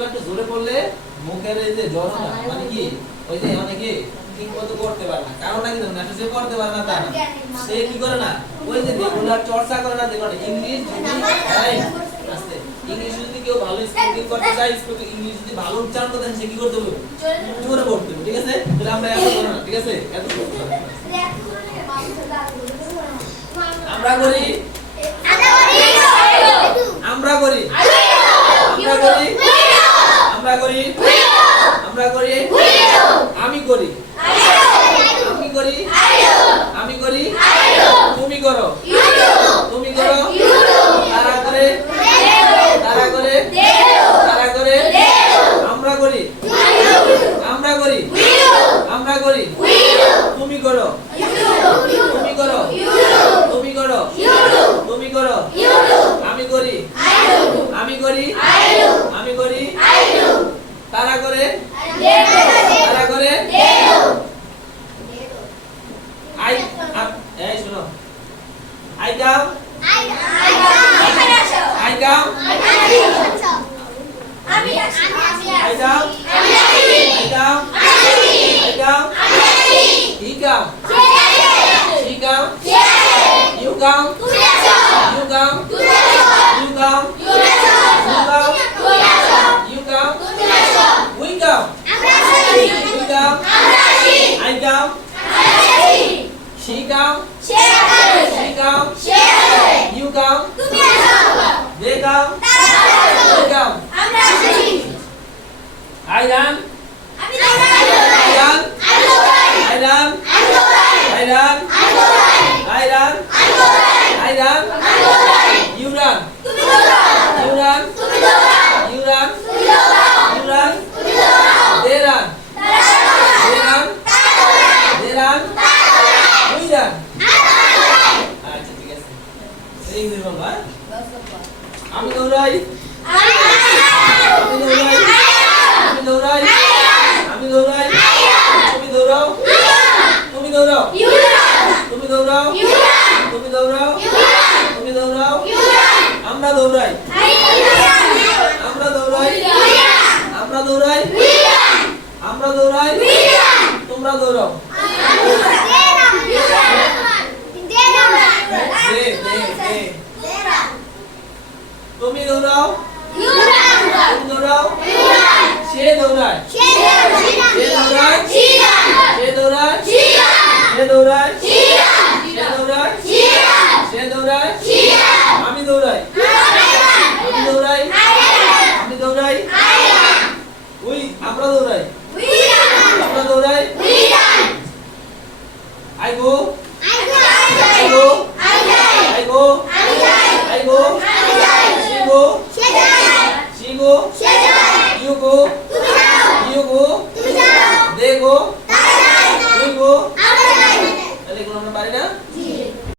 এগুলো একটু জোরে পড়লে মুখের এই যে জড়তা মানে কি ওই যে অনেকে ঠিকমতো করতে পারে না, কারণ নাকি না সে করতে পারে না তা না, সে কি করে না ওই যে রেগুলার চর্চা করে না, দেখো ইংলিশ আস্তে ইংলিশ যদি কেউ ভালো স্পিকিং করতে চায়, ইংলিশ যদি ভালো উচ্চারণ করতে সে কি করতে হবে, জোরে পড়তে হবে, ঠিক আছে? তাহলে আমরা এত করব না, ঠিক আছে? এত করব না। আমরা করি আমরা করি আমরা করি আমরা করি আমরা করি আমি করি আমি করি আমি করি তুমি করো তুমি করো তারা করে তারা করে তারা করে আমরা করি আমরা করি আমরা করি তুমি করো তুমি করো তুমি করো তুমি করো আমি করি আমি করি আমি করি তারা করে তারা করে আই এই শোনো আই কাম আই কাম আমি I come. I come. I come. He come. She come. You come. You come. You come. You come. We come. We come. I come. She come. She come. You come. They come. They come. I run. I run. I run. I run. I run. I run. You run. You run. You run. You run. They run. They run. They run. We run. আচ্ছা ঠিক আছে। এই যে বাবা আমি দৌড়াই আমি দৌড়াই আমি দৌড়াই আমি দৌড়াই তুমি দৌড়াও তুমি দৌড়াও তুমি দৌড়াও তুমি দৌড়াও তুমি দৌড়াও আমরা দৌড়াই আমরা দৌড়াই আমরা দৌড়াই আমরা দৌড়াই তোমরা দৌড়াও তুমি দৌড়াও তুমি দৌড়াও সে দৌড়ায় সে দৌড়ায় সে দৌড়ায় সে দৌড়ায় সে দৌড়ায় সে দৌড়ায় আমি দৌড়াই